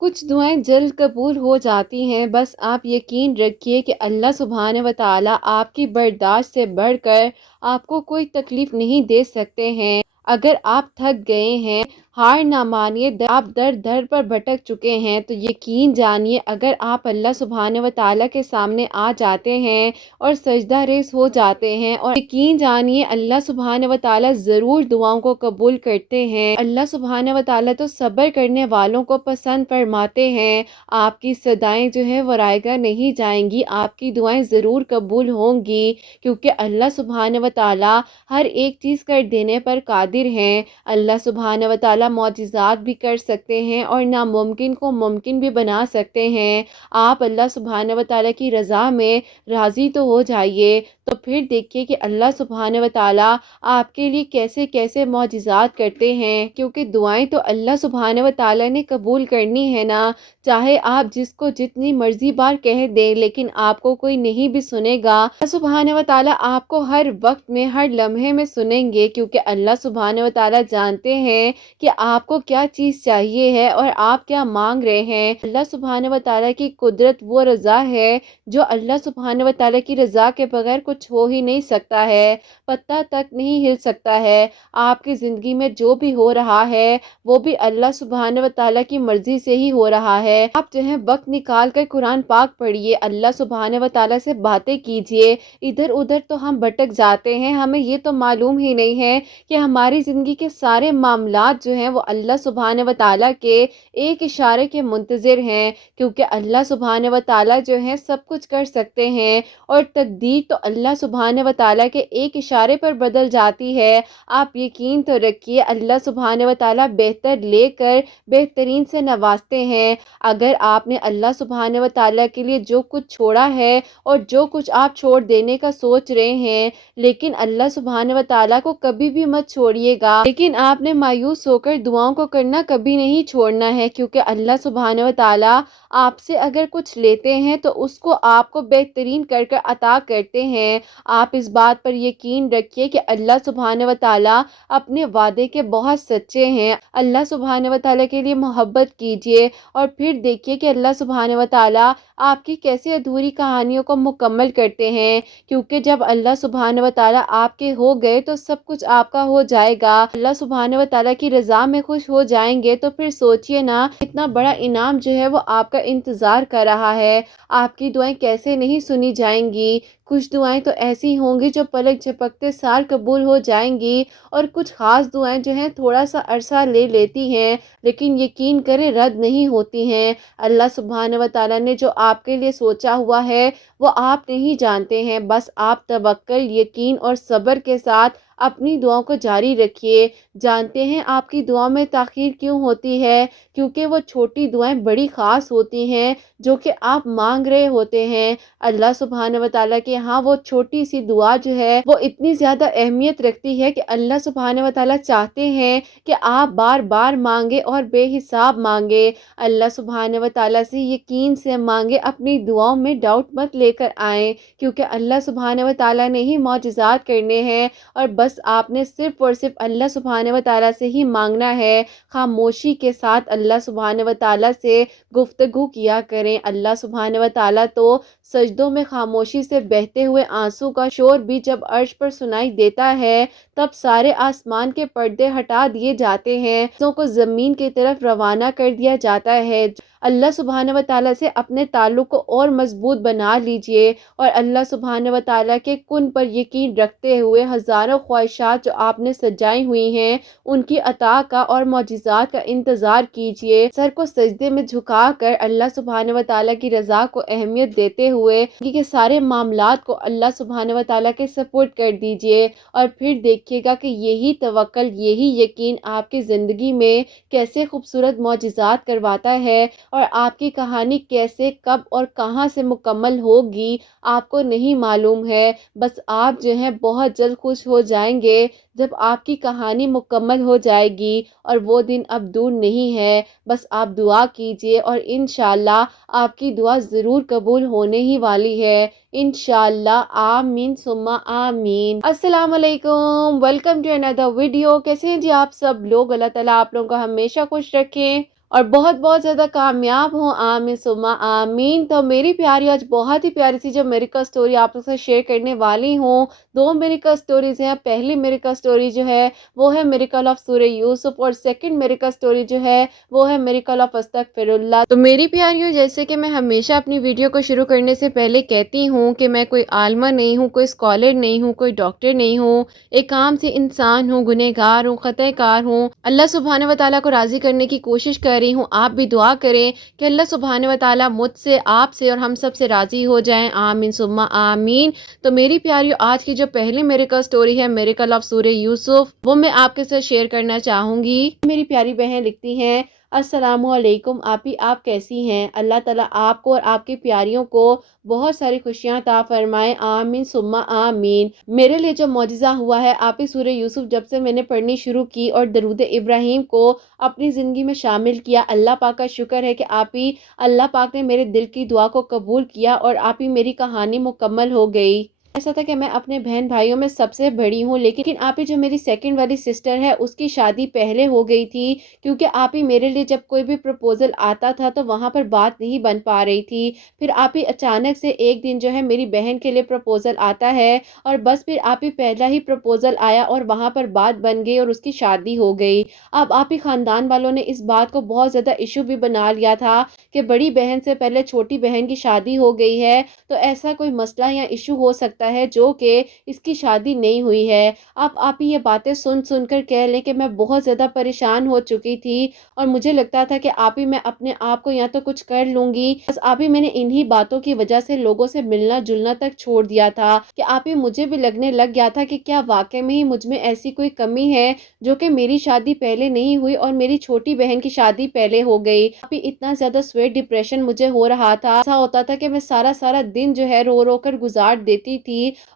کچھ دعائیں جلد قبول ہو جاتی ہیں، بس آپ یقین رکھیے کہ اللہ سبحانہ و تعالیٰ آپ کی برداشت سے بڑھ کر آپ کو کوئی تکلیف نہیں دے سکتے ہیں۔ اگر آپ تھک گئے ہیں، ہار نہ مانیے، آپ در در پر بھٹک چکے ہیں تو یقین جانیے اگر آپ اللہ سبحانہ و تعالیٰ کے سامنے آ جاتے ہیں اور سجدہ ریز ہو جاتے ہیں، اور یقین جانیے اللہ سبحانہ و تعالیٰ ضرور دعاؤں کو قبول کرتے ہیں۔ اللہ سبحانہ و تعالیٰ تو صبر کرنے والوں کو پسند فرماتے ہیں۔ آپ کی صدائیں جو ہیں وہ رائگاں نہیں جائیں گی، آپ کی دعائیں ضرور قبول ہوں گی، کیونکہ اللہ سبحانہ و تعالیٰ ہر ایک چیز کر دینے پر قادر ہیں۔ اللہ سبحانہ و تعالیٰ معجزات بھی کر سکتے ہیں اور ناممکن کو ممکن بھی بنا سکتے ہیں۔ آپ اللہ سبحانہ و تعالیٰ کی رضا میں راضی تو ہو جائیے، تو پھر دیکھیے کہ اللہ سبحانہ و تعالیٰ آپ کے لیے کیسے کیسے معجزات کرتے ہیں، کیونکہ دعائیں تو اللہ سبحانہ و تعالیٰ نے قبول کرنی ہے نا۔ چاہے آپ جس کو جتنی مرضی بار کہہ دیں، لیکن آپ کو کوئی نہیں بھی سنے گا، اللہ سبحانہ و تعالیٰ آپ کو ہر وقت میں، ہر لمحے میں سنیں گے، کیونکہ اللہ سبحانہ و تعالیٰ جانتے ہیں کہ آپ کو کیا چیز چاہیے ہے اور آپ کیا مانگ رہے ہیں۔ اللہ سبحانہ و تعالیٰ کی قدرت وہ رضا ہے جو اللہ سبحانہ و تعالیٰ کی رضا کے بغیر کچھ ہو ہی نہیں سکتا ہے، پتہ تک نہیں ہل سکتا ہے۔ آپ کی زندگی میں جو بھی ہو رہا ہے وہ بھی اللہ سبحانہ و تعالیٰ کی مرضی سے ہی ہو رہا ہے۔ آپ جو ہے وقت نکال کر قرآن پاک پڑھیے، اللہ سبحانہ و تعالیٰ سے باتیں کیجیے۔ ادھر ادھر تو ہم بھٹک جاتے ہیں، ہمیں یہ تو معلوم ہی نہیں ہے کہ ہماری زندگی کے سارے معاملات جو ہیں وہ اللہ سبحانہ و تعالیٰ کے ایک اشارے کے منتظر ہیں، کیونکہ اللہ سبحانہ و تعالیٰ جو ہے سب کچھ کر سکتے ہیں، اور تقدیر تو اللہ سبحانہ و تعالیٰ کے ایک اشارے پر بدل جاتی ہے۔ آپ یقین تو رکھیے اللہ سبحانہ و تعالیٰ بہتر لے کر بہترین سے نوازتے ہیں۔ اگر آپ نے اللہ سبحانہ و تعالیٰ کے لیے جو کچھ چھوڑا ہے اور جو کچھ آپ چھوڑ دینے کا سوچ رہے ہیں، لیکن اللہ سبحانہ و تعالیٰ کو کبھی بھی مت چھوڑیے گا، لیکن آپ نے مایوس ہو کر دعاؤں کو کرنا کبھی نہیں چھوڑنا ہے، کیونکہ اللہ سبحانہ و تعالیٰ آپ سے اگر کچھ لیتے ہیں تو اس کو آپ کو بہترین کر کر عطا کرتے ہیں۔ آپ اس بات پر یقین رکھیے کہ اللہ سبحانہ و تعالیٰ اپنے وعدے کے بہت سچے ہیں۔ اللہ سبحانہ و تعالیٰ کے لیے محبت کیجیے، اور پھر دیکھیے کہ اللہ سبحانہ و تعالیٰ آپ کی کیسے ادھوری کہانیوں کو مکمل کرتے ہیں، کیونکہ جب اللہ سبحانہ و تعالیٰ آپ کے ہو گئے تو سب کچھ آپ کا ہو جائے گا۔ اللہ سبحانہ و تعالیٰ کی رضا میں خوش ہو جائیں گے تو پھر سوچئے نا اتنا بڑا انعام جو ہے وہ آپ کا انتظار کر رہا ہے۔ آپ کی دعائیں کیسے نہیں سنی جائیں گی۔ کچھ دعائیں تو ایسی ہوں گی جو پلک جھپکتے سال قبول ہو جائیں گی، اور کچھ خاص دعائیں جو ہیں تھوڑا سا عرصہ لے لیتی ہیں، لیکن یقین کریں رد نہیں ہوتی ہیں۔ اللہ سبحانہ و تعالیٰ نے جو آپ کے لیے سوچا ہوا ہے وہ آپ نہیں جانتے ہیں، بس آپ توکل، یقین اور صبر کے ساتھ اپنی دعاؤں کو جاری رکھیے۔ جانتے ہیں آپ کی دعاؤں میں تاخیر کیوں ہوتی ہے؟ کیونکہ وہ چھوٹی دعائیں بڑی خاص ہوتی ہیں جو کہ آپ مانگ رہے ہوتے ہیں۔ اللہ سبحانہ و تعالیٰ کے ہاں وہ چھوٹی سی دعا جو ہے وہ اتنی زیادہ اہمیت رکھتی ہے کہ اللہ سبحانہ و تعالیٰ چاہتے ہیں کہ آپ بار بار مانگے اور بے حساب مانگے۔ اللہ سبحانہ و تعالیٰ سے یقین سے مانگے، اپنی دعاؤں میں ڈاؤٹ مت لے کر آئیں، کیونکہ اللہ سبحانہ و تعالیٰ نے ہی معجزات کرنے ہیں، اور بس آپ نے صرف اور صرف اللہ سبحانہ و تعالیٰ سے ہی مانگنا ہے۔ خاموشی کے ساتھ اللہ سبحانہ و تعالیٰ سے گفتگو کیا کریں۔ اللہ سبحانہ و تعالیٰ تو سجدوں میں خاموشی سے بہتے ہوئے آنسو کا شور بھی جب عرش پر سنائی دیتا ہے، تب سارے آسمان کے پردے ہٹا دیے جاتے ہیں، چیزوں کو زمین کی طرف روانہ کر دیا جاتا ہے۔ اللہ سبحانہ و تعالیٰ سے اپنے تعلق کو اور مضبوط بنا لیجئے، اور اللہ سبحانہ و تعالیٰ کے کن پر یقین رکھتے ہوئے ہزاروں خواہشات جو آپ نے سجائی ہوئی ہیں ان کی عطا کا اور معجزات کا انتظار کیجئے۔ سر کو سجدے میں جھکا کر اللہ سبحانہ و تعالیٰ کی رضا کو اہمیت دیتے ہوئے کہ سارے معاملات کو اللہ سبحانہ و تعالیٰ کے سپورٹ کر دیجئے، اور پھر دیکھیے گا کہ یہی توکل، یہی یقین آپ کی زندگی میں کیسے خوبصورت معجزات کرواتا ہے، اور آپ کی کہانی کیسے، کب اور کہاں سے مکمل ہوگی آپ کو نہیں معلوم ہے۔ بس آپ جو ہیں بہت جلد خوش ہو جائیں گے جب آپ کی کہانی مکمل ہو جائے گی، اور وہ دن اب دور نہیں ہے۔ بس آپ دعا کیجئے اور انشاءاللہ آپ کی دعا ضرور قبول ہونے ہی والی ہے، انشاءاللہ۔ آمین ثم آمین۔ السلام علیکم، ویلکم ٹو another ویڈیو۔ کیسے ہیں جی آپ سب لوگ؟ اللہ تعالیٰ آپ لوگوں کو ہمیشہ خوش رکھیں اور بہت بہت زیادہ کامیاب ہوں، آمین ثم آمین۔ تو میری پیاری آج بہت ہی پیاری سی جو میریکل سٹوری آپ لوگ سے شیئر کرنے والی ہوں، دو میریکل سٹوریز ہیں۔ پہلی میریکل سٹوری جو ہے وہ ہے میریکل آف سورہ یوسف، اور سیکنڈ میریکل سٹوری جو ہے وہ ہے میریکل آف استغفر اللہ۔ تو میری پیاریوں، جیسے کہ میں ہمیشہ اپنی ویڈیو کو شروع کرنے سے پہلے کہتی ہوں کہ میں کوئی عالمہ نہیں ہوں، کوئی اسکالر نہیں ہوں، کوئی ڈاکٹر نہیں ہوں، ایک عام سی انسان ہوں، گنہگار ہوں، خطا کار ہوں۔ اللہ سبحانہ و تعالیٰ کو راضی کرنے کی کوشش کر رہی ہوں۔ آپ بھی دعا کریں کہ اللہ سبحانہ و تعالیٰ مجھ سے، آپ سے اور ہم سب سے راضی ہو جائیں، آمین ثم آمین۔ تو میری پیاریوں، آج کی جو پہلی میریکل سٹوری ہے میریکل آف سورہ یوسف، وہ میں آپ کے ساتھ شیئر کرنا چاہوں گی۔ میری پیاری بہن لکھتی ہیں، السلام علیکم آپی، آپ کیسی ہیں؟ اللہ تعالیٰ آپ کو اور آپ کی پیاریوں کو بہت ساری خوشیاں عطا فرمائے، آمین ثم آمین۔ میرے لیے جو معجزہ ہوا ہے آپی، سورہ یوسف جب سے میں نے پڑھنی شروع کی اور درود ابراہیم کو اپنی زندگی میں شامل کیا، اللہ پاک کا شکر ہے کہ آپی اللہ پاک نے میرے دل کی دعا کو قبول کیا اور آپی میری کہانی مکمل ہو گئی۔ ایسا تھا کہ میں اپنے بہن بھائیوں میں سب سے بڑی ہوں، لیکن آپی جو میری سیکنڈ والی سسٹر ہے اس کی شادی پہلے ہو گئی تھی، کیونکہ آپی میرے لیے جب کوئی بھی پرپوزل آتا تھا تو وہاں پر بات نہیں بن پا رہی تھی۔ پھر آپی اچانک سے ایک دن جو ہے میری بہن کے لیے پرپوزل آتا ہے، اور بس پھر آپی پہلا ہی پرپوزل آیا اور وہاں پر بات بن گئی اور اس کی شادی ہو گئی۔ اب آپی خاندان والوں نے اس بات کو بہت زیادہ ایشو بھی بنا لیا تھا کہ بڑی بہن سے پہلے چھوٹی بہن کی شادی ہو گئی ہے، تو ایسا کوئی مسئلہ یا ایشو ہو سکتا ہے جو کہ اس کی شادی نہیں ہوئی ہے۔ اب آپ یہ باتیں سن سن کر کہہ لیں کہ میں بہت زیادہ پریشان ہو چکی تھی، اور مجھے لگتا تھا کہ آپ ہی میں اپنے آپ کو یا تو کچھ کر لوں گی، بس آپ ہی میں نے انہی باتوں کی وجہ سے لوگوں سے ملنا جلنا تک چھوڑ دیا تھا کہ آپ ہی مجھے بھی لگنے لگ گیا تھا کہ کیا واقع میں ہی مجھ میں ایسی کوئی کمی ہے جو کہ میری شادی پہلے نہیں ہوئی اور میری چھوٹی بہن کی شادی پہلے ہو گئی۔ آپ ہی اتنا زیادہ سویٹ ڈپریشن مجھے ہو رہا تھا، ایسا ہوتا تھا کہ میں سارا سارا دن جو ہے رو رو کر گزار دیتی تھی،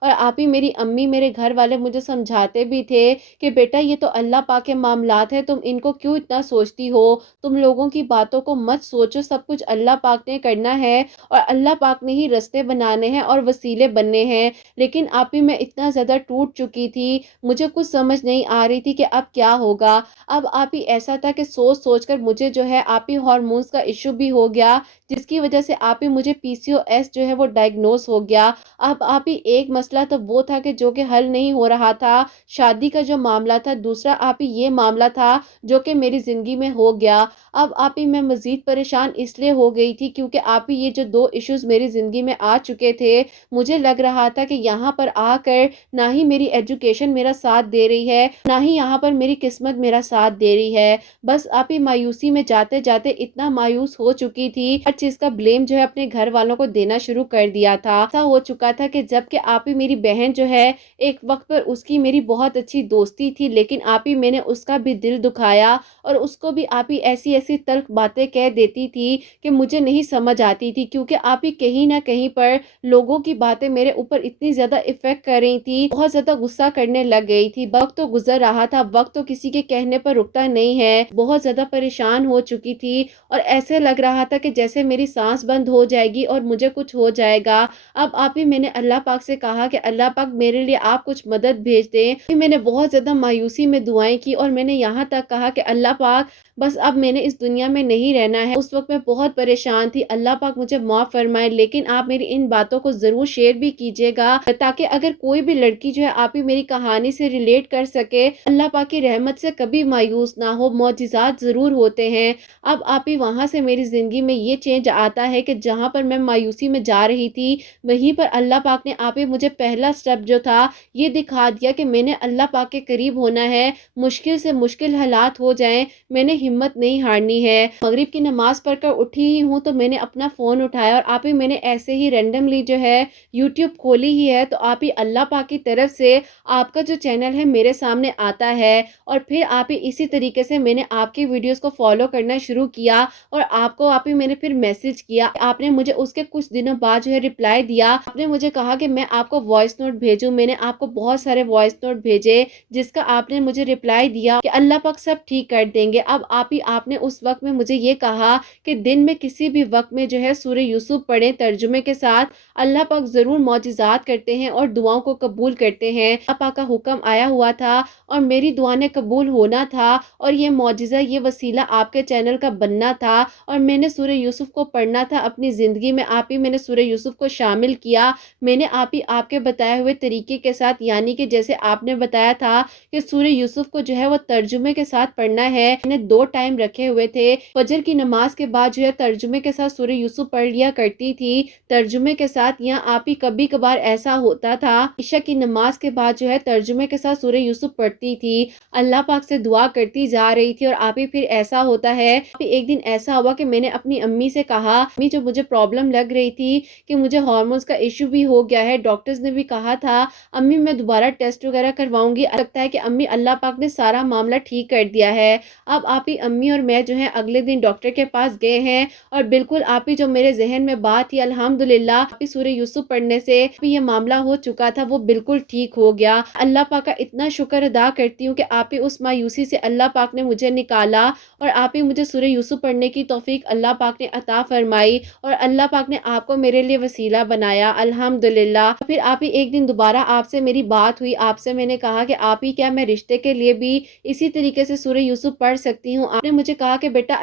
اور آپ ہی میری امی میرے گھر والے مجھے سمجھاتے بھی تھے کہ بیٹا یہ تو اللہ پاک کے معاملات ہیں، تم ان کو کیوں اتنا سوچتی ہو، تم لوگوں کی باتوں کو مت سوچو، سب کچھ اللہ پاک نے کرنا ہے اور اللہ پاک نے ہی رستے بنانے ہیں اور وسیلے بننے ہیں۔ لیکن آپ ہی میں اتنا زیادہ ٹوٹ چکی تھی، مجھے کچھ سمجھ نہیں آ رہی تھی کہ اب کیا ہوگا۔ اب آپ ہی ایسا تھا کہ سوچ سوچ کر مجھے جو ہے آپ ہی ہارمونز کا ایشو بھی ہو گیا، جس کی وجہ سے آپ ہی مجھے PCOS جو ہے وہ ڈائگنوز ہو گیا۔ اب آپ ہی ایک مسئلہ تو وہ تھا کہ جو کہ حل نہیں ہو رہا تھا، شادی کا جو معاملہ تھا، دوسرا آپ ہی یہ معاملہ تھا جو کہ میری زندگی میں ہو گیا۔ اب آپ ہی میں مزید پریشان اس لیے ہو گئی تھی کیونکہ آپ ہی یہ جو دو ایشوز میری زندگی میں آ چکے تھے، مجھے لگ رہا تھا کہ یہاں پر آ کر نہ ہی میری ایجوکیشن میرا ساتھ دے رہی ہے، نہ ہی یہاں پر میری قسمت میرا ساتھ دے رہی ہے۔ بس آپ ہی مایوسی میں جاتے جاتے اتنا مایوس ہو چکی تھی، ہر چیز کا بلیم جو ہے اپنے گھر والوں کو دینا شروع کر دیا تھا۔ ایسا ہو چکا تھا کہ جب کہ آپ ہی میری بہن جو ہے، ایک وقت پر اس کی میری بہت اچھی دوستی تھی، لیکن آپ ہی میں نے اس کا بھی دل دکھایا اور اس کو بھی آپ ہی ایسی ایسی تلخ باتیں کہہ دیتی تھی کہ مجھے نہیں سمجھ آتی تھی، کیونکہ آپ ہی کہیں نہ کہیں پر لوگوں کی باتیں میرے اوپر اتنی زیادہ افیکٹ کر رہی تھی، بہت زیادہ غصہ کرنے لگ گئی تھی۔ وقت تو گزر رہا تھا، وقت تو کسی کے کہنے پر رکتا نہیں ہے، بہت زیادہ پریشان ہو چکی تھی اور ایسے لگ رہا تھا کہ جیسے میری سانس بند ہو جائے گی اور مجھے کچھ ہو جائے گا۔ اب آپ ہی میں نے اللہ پاک سے کہا کہ اللہ پاک میرے لیے آپ کچھ مدد بھیج دیں۔ میں نے بہت زیادہ مایوسی میں دعائیں کی اور میں نے یہاں تک کہا کہ اللہ پاک بس اب میں نے اس دنیا میں نہیں رہنا ہے۔ اس وقت میں بہت پریشان تھی، اللہ پاک مجھے معاف فرمائے، لیکن آپ میری ان باتوں کو ضرور شیئر بھی کیجیے گا تاکہ اگر کوئی بھی لڑکی جو ہے آپ ہی میری کہانی سے ریلیٹ کر سکے، اللہ پاک کی رحمت سے کبھی مایوس نہ ہو، معجزات ضرور ہوتے ہیں۔ اب آپ ہی وہاں سے میری زندگی میں یہ چینج آتا ہے کہ جہاں پر میں مایوسی میں جا رہی تھی، وہیں پر اللہ پاک نے آپ ہی مجھے پہلا سٹیپ جو تھا یہ دکھا دیا کہ میں نے اللہ پاک کے قریب ہونا ہے، مشکل سے مشکل حالات ہو جائیں میں نے ہمت نہیں ہارنی ہے۔ مغرب کی نماز پڑھ کر اٹھی ہی ہوں تو میں نے اپنا فون اٹھایا اور آپ ہی میں نے ایسے ہی رینڈملی جو ہے YouTube کھولی ہی ہے، تو آپ ہی اللہ پاک کی طرف سے آپ کا جو چینل ہے میرے سامنے آتا ہے، اور پھر آپ ہی اسی طریقے سے میں نے آپ کی ویڈیوز کو فالو کرنا شروع کیا اور آپ ہی میں نے پھر میسج کیا، آپ نے مجھے اس کے کچھ دنوں بعد جو ہے رپلائی دیا، آپ نے مجھے کہا کہ میں آپ کو وائس نوٹ بھیجوں، میں نے آپ کو بہت سارے وائس نوٹ بھیجے جس کا آپ نے مجھے رپلائی دیا کہ اللہ پاک سب ٹھیک کر دیں گے۔ اب آپ نے اس وقت میں مجھے یہ کہا کہ دن میں کسی بھی وقت میں جو ہے سورہ یوسف پڑھیں ترجمے کے ساتھ، اللہ پاک ضرور معجزات کرتے ہیں اور دعاؤں کو قبول کرتے ہیں۔ اللہ پاک کا حکم آیا ہوا تھا اور میری دعا نے قبول ہونا تھا، اور یہ معجزہ، یہ وسیلہ آپ کے چینل کا بننا تھا، اور میں نے سورہ یوسف کو پڑھنا تھا اپنی زندگی میں۔ میں نے سورہ یوسف کو شامل کیا، میں نے آپ کے بتائے ہوئے طریقے کے ساتھ، یعنی کہ جیسے آپ نے بتایا تھا کہ سورہ یوسف کو جو ہے وہ ترجمے کے ساتھ پڑھنا ہے، میں نے 2 ٹائم رکھے ہوئے تھے۔ فجر کی نماز کے بعد جو ہے ترجمے کے ساتھ سورہ یوسف پڑھ لیا کرتی تھی ترجمے کے ساتھ، یا کبھی کبھار ایسا ہوتا تھا عشاء کی نماز کے بعد جو ہے ترجمے کے ساتھ سورہ یوسف پڑھتی تھی، اللہ پاک سے دعا کرتی جا رہی تھی۔ اور پھر ایسا ہوتا ہے، ایک دن ایسا ہوا کہ میں نے اپنی امی سے کہا، امی جو مجھے پرابلم لگ رہی تھی کہ مجھے ہارمونز کا ایشو بھی ہو گیا ہے، ڈاکٹرز نے بھی کہا تھا امی میں دوبارہ ٹیسٹ وغیرہ کرواؤں گی، لگتا ہے کہ امی اللہ پاک نے سارا معاملہ ٹھیک کر دیا ہے۔ اب امی اور میں جو ہے اگلے دن ڈاکٹر کے پاس گئے ہیں، اور بالکل جو میرے ذہن میں بات تھی، الحمدللہ سورہ یوسف پڑھنے سے یہ معاملہ ہو چکا تھا، وہ بالکل ٹھیک ہو گیا۔ اللہ پاک کا اتنا شکر ادا کرتی ہوں کہ اس مایوسی سے اللہ پاک نے مجھے نکالا، اور مجھے سورہ یوسف پڑھنے کی توفیق اللہ پاک نے عطا فرمائی، اور اللہ پاک نے آپ کو میرے لیے وسیلہ بنایا، الحمدللہ۔ پھر ایک دن دوبارہ آپ سے میری بات ہوئی، آپ سے میں نے کہا کہ کیا میں رشتے کے لیے بھی اسی طریقے سے سورہ یوسف پڑھ سکتی ہوں؟ آپ نے مجھے کہا کہ بیٹا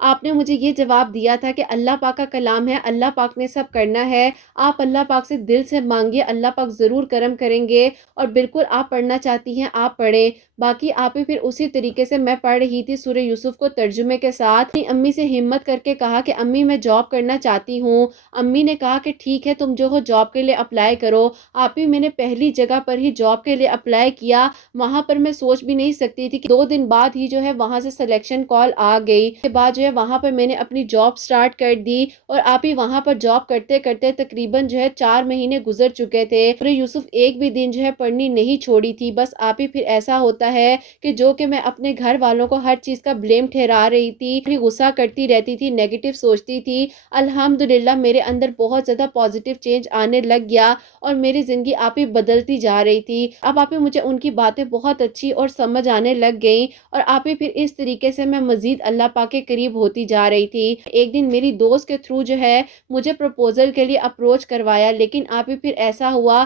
آپ نے مجھے یہ جواب دیا تھا کہ اللہ پاک کا کلام ہے، اللہ پاک نے سب کرنا ہے، آپ اللہ پاک سے دل سے مانگیے، اللہ پاک ضرور کرم کریں گے، اور بالکل آپ پڑھنا چاہتی ہیں آپ پڑھیں۔ باقی پھر اسی طریقے سے میں پڑھ رہی تھی سورہ یوسف کو ترجمے کے ساتھ۔ اپنی امی سے ہمت کر کے کہا کہ امی میں جاب کرنا چاہتی ہوں۔ امی نے کہا کہ ٹھیک ہے، تم جو ہو جاب کے لیے اپلائی کرو۔ میں نے پہلی جگہ پر ہی جاب کے لیے اپلائی کیا، وہاں پر میں سوچ بھی نہیں سکتی تھی کہ 2 دن بعد ہی جو ہے وہاں سے سلیکشن کال آ گئی۔ کے بعد جو ہے وہاں پر میں نے اپنی جاب سٹارٹ کر دی، اور وہاں پر جاب کرتے کرتے تقریباً جو ہے 4 مہینے گزر چکے تھے۔ سورہ یوسف ایک بھی دن جو ہے پڑھنی نہیں چھوڑی تھی۔ بس پھر ایسا ہوتا ہے کہ میں اپنے گھر والوں کو ہر چیز کا بلیم ٹھہرا رہی تھی، پھر غصہ کرتی رہتی تھی، نیگیٹو سوچتی تھی۔ الحمدللہ میرے اندر بہت زیادہ پازیٹیو چینج آنے لگ گیا، اور میری زندگی بدلتی جا رہی تھی۔ اب مجھے ان کی باتیں بہت اچھی اور سمجھ آنے لگ گئیں، اور پھر اس طریقے سے میں مزید اللہ پاک کے قریب ہوتی جا رہی تھی۔ ایک دن میری دوست کے تھرو جو ہے مجھے پروپوزل کے لیے اپروچ کروایا، لیکن پھر ایسا ہوا،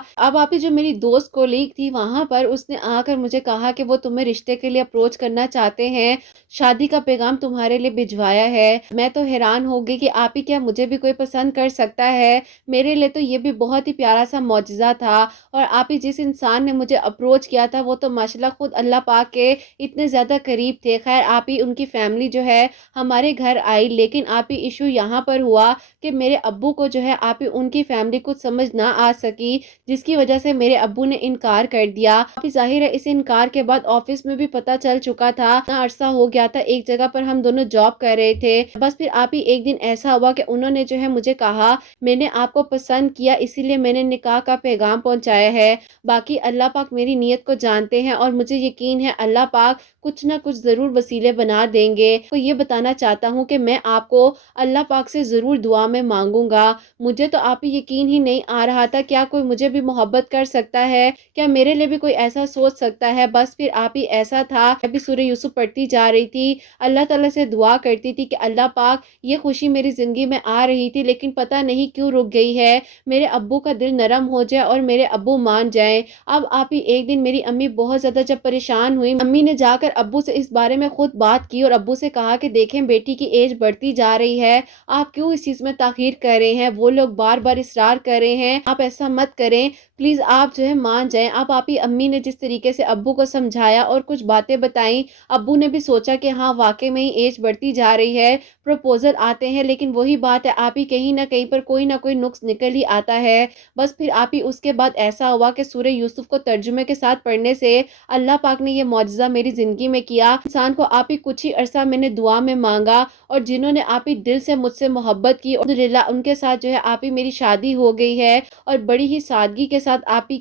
جو میری دوست کولیگ تھی وہاں پر، اس نے آ کر مجھے کہا کہ وہ تمہیں رشتے کے لیے اپروچ کرنا چاہتے ہیں، شادی کا پیغام تمہارے لیے بھجوایا ہے۔ میں تو حیران ہو گئی کہ کیا مجھے بھی کوئی پسند کر سکتا ہے؟ میرے لیے تو یہ بھی بہت ہی پیارا سا معجزہ تھا، اور جس انسان نے مجھے اپروچ کیا تھا وہ تو ماشاءاللہ خود اللہ پاک کے اتنے زیادہ قریب تھے۔ خیر ان کی فیملی جو ہے ہمارے گھر آئی، لیکن ایشو یہاں پر ہوا کہ میرے ابو کو جو ہے ان کی فیملی کچھ سمجھ نہ آ سکی، جس کی وجہ سے میرے ابو نے انکار کر دیا۔ ظاہر ہے اس انکار کے بعد آفس میں بھی پتہ چل چکا تھا، اتنا عرصہ ہو گیا تھا ایک جگہ پر ہم دونوں جاب کر رہے تھے۔ بس پھر ایک دن ایسا ہوا کہ انہوں نے جو ہے مجھے کہا میں نے آپ کو پسند کیا، اسی لیے میں نے نکاح کا پیغام پہنچایا ہے۔ باقی اللہ پاک میری نیت کو جانتے ہیں، اور مجھے یقین ہے اللہ پاک کچھ نہ کچھ ضرور وسیلے بنا دیں گے۔ تو یہ بتانا چاہتا ہوں کہ میں آپ کو اللہ پاک سے ضرور دعا میں مانگوں گا۔ مجھے تو یقین ہی نہیں آ رہا تھا کیا کوئی مجھے بھی محبت کر سکتا ہے، کیا میرے لیے بھی کوئی ایسا سوچ سکتا ہے۔ بس پھر ایسا تھا، میں سورہ یوسف پڑھتی جا رہی تھی، اللہ تعالیٰ سے دعا کرتی تھی کہ اللہ پاک یہ خوشی میری زندگی میں آ رہی تھی، لیکن پتہ نہیں کیوں رک گئی ہے، میرے ابو کا دل نرم ہو جائے اور میرے ابو مان جائیں۔ اب ایک دن میری امی بہت زیادہ جب پریشان ہوئی، امی نے جا کر ابو سے اس بارے میں خود بات کی، اور ابو سے کہا کہ دیکھیں بیٹی کی ایج بڑھتی جا رہی ہے، آپ کیوں اس چیز میں تاخیر کر رہے ہیں، وہ لوگ بار بار اصرار کر رہے ہیں، آپ ایسا مت کریں، پلیز آپ جو ہے مان جائیں۔ امی نے جس طریقے سے ابو کو سمجھایا اور کچھ باتیں بتائیں، ابو نے بھی سوچا کہ ہاں واقعی میں ایج بڑھتی جا رہی ہے، پروپوزل آتے ہیں، لیکن وہی بات ہے کہیں نہ کہیں پر کوئی نہ کوئی نقص نکل ہی آتا ہے۔ بس پھر اس کے بعد ایسا ہوا کہ سورہ یوسف کو ترجمے کے ساتھ پڑھنے سے اللہ پاک نے یہ معجزہ میری زندگی میں کیا۔ انسان کو کچھ ہی عرصہ میں نے دعا میں مانگا، اور جنہوں نے دل سے مجھ سے محبت کی، الحمدللہ ان کے ساتھ جو ہے میری شادی ہو گئی ہے، اور بڑی ہی سادگی کے ساتھ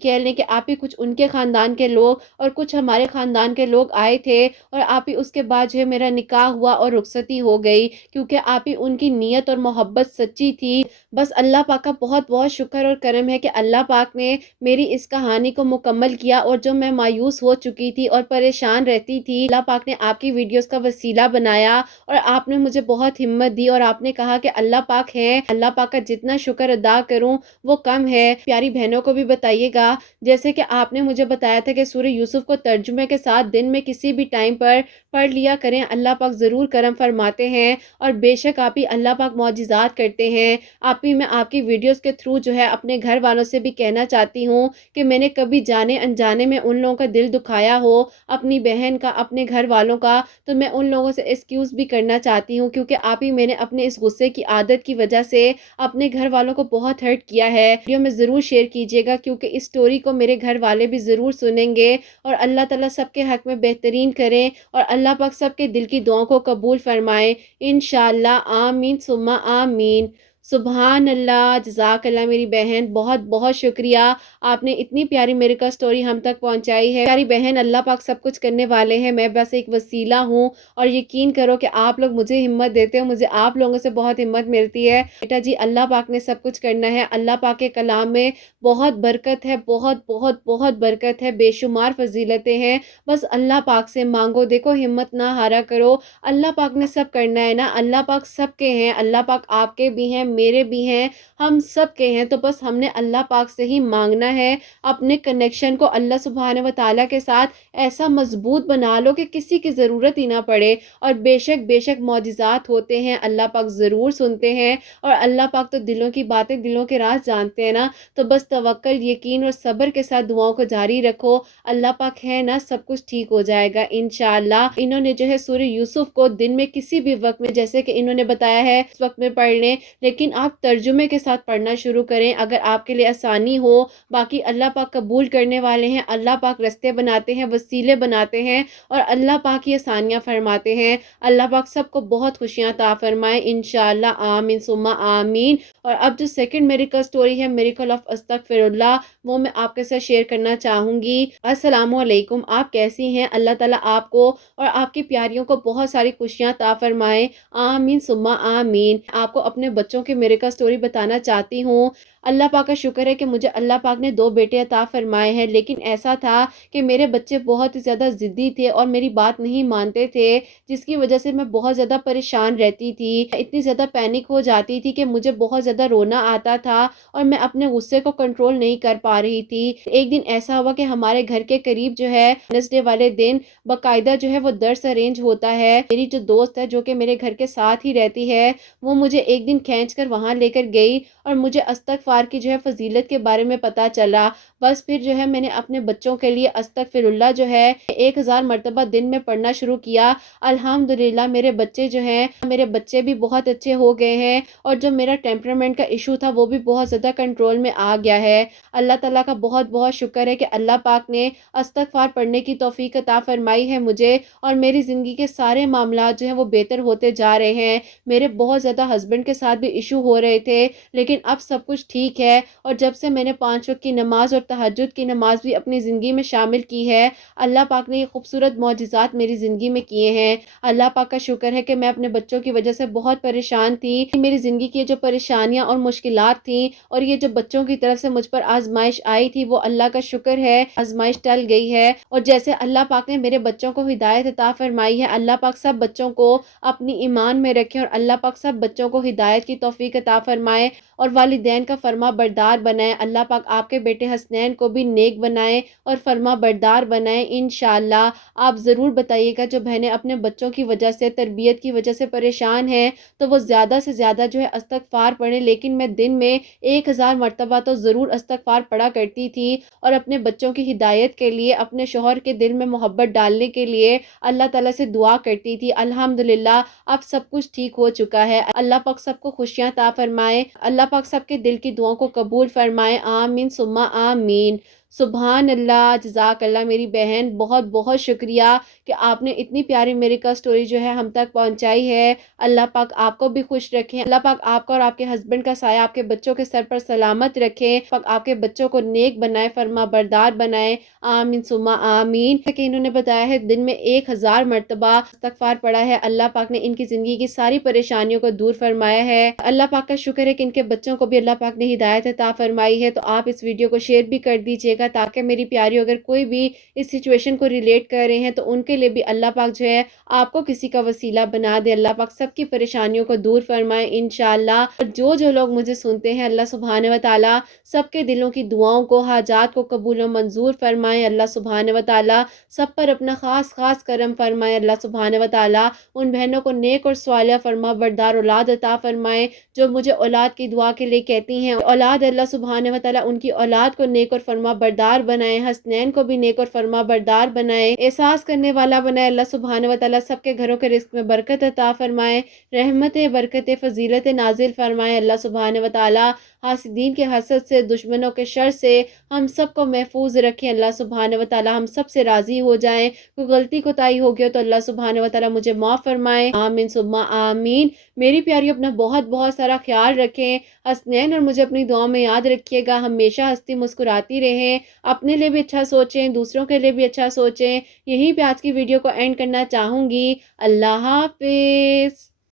کہہ لیں کہ کچھ ان کے خاندان کے لوگ اور کچھ ہمارے خاندان کے لوگ آئے تھے اور آپ ہی اس کے بعد جو ہے میرا نکاح ہوا اور رخصتی ہو گئی، کیونکہ آپ ہی ان کی نیت اور محبت سچی تھی۔ بس اللہ پاک کا بہت بہت شکر اور کرم ہے کہ اللہ پاک نے میری اس کہانی کو مکمل کیا، اور جو میں مایوس ہو چکی تھی اور پریشان رہتی تھی، اللہ پاک نے آپ کی ویڈیوز کا وسیلہ بنایا اور آپ نے مجھے بہت ہمت دی اور آپ نے کہا کہ اللہ پاک ہے، اللہ پاک کا جتنا شکر ادا کروں وہ کم ہے۔ پیاری بہنوں کو بھی بتائیے گا، جیسے کہ آپ نے مجھے بتایا تھا کہ سورہ یوسف کو ترجمے کے ساتھ دن میں کسی بھی ٹائم پر پڑھ لیا کریں، اللہ پاک ضرور کرم فرماتے ہیں، اور بے شک آپ ہی اللہ پاک معجزات کرتے ہیں۔ آپ ہی میں آپ کی ویڈیوز کے تھرو جو ہے اپنے گھر والوں سے بھی کہنا چاہتی ہوں کہ میں نے کبھی جانے انجانے میں ان لوگوں کا دل دکھایا ہو، اپنی بہن کا، اپنے گھر والوں کا، تو میں ان لوگوں سے ایکسکیوز بھی کرنا چاہتی ہوں، کیونکہ آپ ہی میں نے اپنے اس غصے کی عادت کی وجہ سے اپنے گھر والوں کو بہت ہرٹ کیا ہے۔ ویڈیو میں ضرور شیئر کیجیے گا، کیونکہ اس سٹوری کو میرے گھر والے بھی ضرور سنیں گے، اور اللہ تعالیٰ سب کے حق میں بہترین کریں اور اللہ پاک سب کے دل کی دعاؤں کو قبول فرمائے انشاءاللہ، آمین ثم آمین۔ سبحان اللہ، جزاک اللہ میری بہن، بہت بہت شکریہ، آپ نے اتنی پیاری میریکل سٹوری ہم تک پہنچائی ہے۔ پیاری بہن، اللہ پاک سب کچھ کرنے والے ہیں، میں بس ایک وسیلہ ہوں، اور یقین کرو کہ آپ لوگ مجھے ہمت دیتے ہو، مجھے آپ لوگوں سے بہت ہمت ملتی ہے۔ بیٹا جی، اللہ پاک نے سب کچھ کرنا ہے، اللہ پاک کے کلام میں بہت برکت ہے، بہت بہت بہت برکت ہے، بے شمار فضیلتیں ہیں، بس اللہ پاک سے مانگو۔ دیکھو، ہمت نہ ہارا کرو، اللہ پاک نے سب کرنا ہے نا، اللہ پاک سب کے ہیں، اللہ پاک آپ کے بھی ہیں، میرے بھی ہیں، ہم سب کے ہیں، تو بس ہم نے اللہ پاک سے ہی مانگنا ہے۔ اپنے کنیکشن کو اللہ سبحانہ و تعالیٰ کے ساتھ ایسا مضبوط بنا لو کہ کسی کی ضرورت ہی نہ پڑے، اور بے شک معجزات ہوتے ہیں، اللہ پاک ضرور سنتے ہیں، اور اللہ پاک تو دلوں کی باتیں، دلوں کے راز جانتے ہیں نا، تو بس توکل، یقین اور صبر کے ساتھ دعاؤں کو جاری رکھو، اللہ پاک ہے نا، سب کچھ ٹھیک ہو جائے گا انشاءاللہ۔ انہوں نے جو ہے سورہ یوسف کو دن میں کسی بھی وقت میں، جیسے کہ انہوں نے بتایا ہے اس وقت میں پڑھ لیں، لیکن آپ ترجمے کے ساتھ پڑھنا شروع کریں اگر آپ کے لیے آسانی ہو۔ باقی اللہ پاک قبول کرنے والے ہیں، اللہ پاک رستے بناتے ہیں، وسیلے بناتے ہیں، اور اللہ پاک ہی آسانیاں فرماتے ہیں۔ اللہ پاک سب کو بہت خوشیاں عطا فرمائے انشاءاللہ، آمین ثم آمین۔ اور اب جو سیکنڈ میریکل سٹوری ہے، میریکل آف استغفر اللہ، وہ میں آپ کے ساتھ شیئر کرنا چاہوں گی۔ السلام علیکم، آپ کیسی ہیں؟ اللہ تعالیٰ آپ کو اور آپ کی پیاریوں کو بہت ساری خوشیاں عطا فرمائے، آمین ثم آمین۔ آپ کو اپنے بچوں کی میریکل سٹوری بتانا چاہتی ہوں۔ اللہ پاک کا شکر ہے کہ مجھے اللہ پاک نے 2 بیٹے عطا فرمائے ہیں، لیکن ایسا تھا کہ میرے بچے بہت ہی زیادہ ضدی تھے اور میری بات نہیں مانتے تھے، جس کی وجہ سے میں بہت زیادہ پریشان رہتی تھی، اتنی زیادہ پینک ہو جاتی تھی کہ مجھے بہت زیادہ رونا آتا تھا اور میں اپنے غصے کو کنٹرول نہیں کر پا رہی تھی۔ ایک دن ایسا ہوا کہ ہمارے گھر کے قریب جو ہے ویڈنسڈے والے دن باقاعدہ جو ہے وہ درس ارینج ہوتا ہے۔ میری جو دوست ہے جو کہ میرے گھر کے ساتھ ہی رہتی ہے، وہ مجھے ایک دن کھینچ کر وہاں لے کر گئی اور مجھے استغفار کی جو ہے فضیلت کے بارے میں پتا چلا۔ بس پھر جو ہے میں نے اپنے بچوں کے لیے استغفر اللہ جو ہے 1000 مرتبہ دن میں پڑھنا شروع کیا۔ الحمدللہ میرے بچے جو ہیں، میرے بچے بھی بہت اچھے ہو گئے ہیں، اور جو میرا ٹیمپرامنٹ کا ایشو تھا وہ بھی بہت زیادہ کنٹرول میں آ گیا ہے۔ اللہ تعالیٰ کا بہت بہت شکر ہے کہ اللہ پاک نے استغفار پڑھنے کی توفیق عطا فرمائی ہے مجھے، اور میری زندگی کے سارے معاملات جو ہیں وہ بہتر ہوتے جا رہے ہیں۔ میرے بہت زیادہ ہسبینڈ کے ساتھ بھی ایشو ہو رہے تھے، لیکن اب سب کچھ ٹھیک ہے، اور جب سے میں نے 5 وقت کی نماز اور تہجد کی نماز بھی اپنی زندگی میں شامل کی ہے، اللہ پاک نے یہ خوبصورت معجزات میری زندگی میں کیے ہیں۔ اللہ پاک کا شکر ہے کہ میں اپنے بچوں کی وجہ سے بہت پریشان تھی۔ میری زندگی کی جو پریشانیاں اور مشکلات تھیں، اور یہ جو بچوں کی طرف سے مجھ پر آزمائش آئی تھی، وہ اللہ کا شکر ہے آزمائش ٹل گئی ہے۔ اور جیسے اللہ پاک نے میرے بچوں کو ہدایت عطا فرمائی ہے، اللہ پاک سب بچوں کو اپنی ایمان میں رکھے، اور اللہ پاک سب بچوں کو ہدایت کی توفیق عطا فرمائے، اور والدین کا فرما بردار بنائے۔ اللہ پاک آپ کے بیٹے حسنین کو بھی نیک بنائے اور فرما بردار بنائے انشاءاللہ۔ آپ ضرور بتائیے گا، جو بہنیں اپنے بچوں کی وجہ سے، تربیت کی وجہ سے پریشان ہیں، تو وہ زیادہ سے زیادہ جو ہے استغفار پڑھیں۔ لیکن میں دن میں 1000 مرتبہ تو ضرور استغفار پڑھا کرتی تھی، اور اپنے بچوں کی ہدایت کے لیے، اپنے شوہر کے دل میں محبت ڈالنے کے لیے اللہ تعالیٰ سے دعا کرتی تھی۔ الحمدللہ اب سب کچھ ٹھیک ہو چکا ہے۔ اللہ پاک سب کو خوشیاں عطا فرمائے، اللہ پاک سب کے دل کی دعاؤں کو قبول فرمائے، آمین ثم آمین۔ سبحان اللہ، جزاک اللہ میری بہن، بہت بہت شکریہ کہ آپ نے اتنی پیاری میریکل سٹوری جو ہے ہم تک پہنچائی ہے۔ اللہ پاک آپ کو بھی خوش رکھیں، اللہ پاک آپ کو اور آپ کے ہسبینڈ کا سایہ آپ کے بچوں کے سر پر سلامت رکھیں، پاک آپ کے بچوں کو نیک بنائے، فرما بردار بنائے، آمین ثم آمین۔ کہ انہوں نے بتایا ہے دن میں 1000 مرتبہ استغفار پڑھا ہے، اللہ پاک نے ان کی زندگی کی ساری پریشانیوں کو دور فرمایا ہے۔ اللہ پاک کا شکر ہے کہ ان کے بچوں کو بھی اللہ پاک نے ہدایت عطا فرمائی ہے۔ تو آپ اس ویڈیو کو شیئر بھی کر دیجئے گا تاکہ میری پیاری اگر کوئی بھی اس سچویشن کو ریلیٹ کر رہے ہیں تو ان کے لیے بھی اللہ پاک جو ہے آپ کو کسی کا وسیلہ بنا دے، اللہ پاک سب کی پریشانیوں کو دور فرمائے انشاءاللہ۔ اور جو لوگ مجھے سنتے ہیں اللہ سبحانہ و تعالی سب کے دلوں کی دعاؤں کو، حاجات کو قبول و منظور فرمائے، اللہ سبحانہ و تعالی سب پر اپنا خاص خاص کرم فرمائے، اللہ سبحانہ و تعالی ان بہنوں کو نیک اور صالحہ فرما بردار اولاد عطا فرمائے جو مجھے اولاد کی دعا کے لیے کہتی ہیں۔ اولاد اللہ سبحانہ و تعالی ان کی اولاد کو نیک اور فرما بردار بنائے، حسنین کو بھی نیک اور فرما بردار بنائے، احساس کرنے والا بنائے، اللہ سبحانہ و تعالی سب کے گھروں کے رزق میں برکت عطا فرمائے، رحمت برکت فضیلت نازل فرمائے، اللہ سبحانہ و تعالی حاسدین کے حسد سے، دشمنوں کے شر سے ہم سب کو محفوظ رکھیں، اللہ سبحانہ و تعالی ہم سب سے راضی ہو جائیں، کوئی غلطی کوتاہی ہو گیا تو اللہ سبحانہ و تعالی مجھے معاف فرمائے، آمین ثم آمین۔ میری پیاری اپنا بہت بہت سارا خیال رکھیں، حسنین اور مجھے اپنی دعاؤں میں یاد رکھیے گا، ہمیشہ ہنستی مسکراتی رہیں، اپنے لیے بھی اچھا سوچیں، دوسروں کے لیے بھی اچھا سوچیں۔ یہیں پہ آج کی ویڈیو کو اینڈ کرنا چاہوں گی۔ اللہ حافظ۔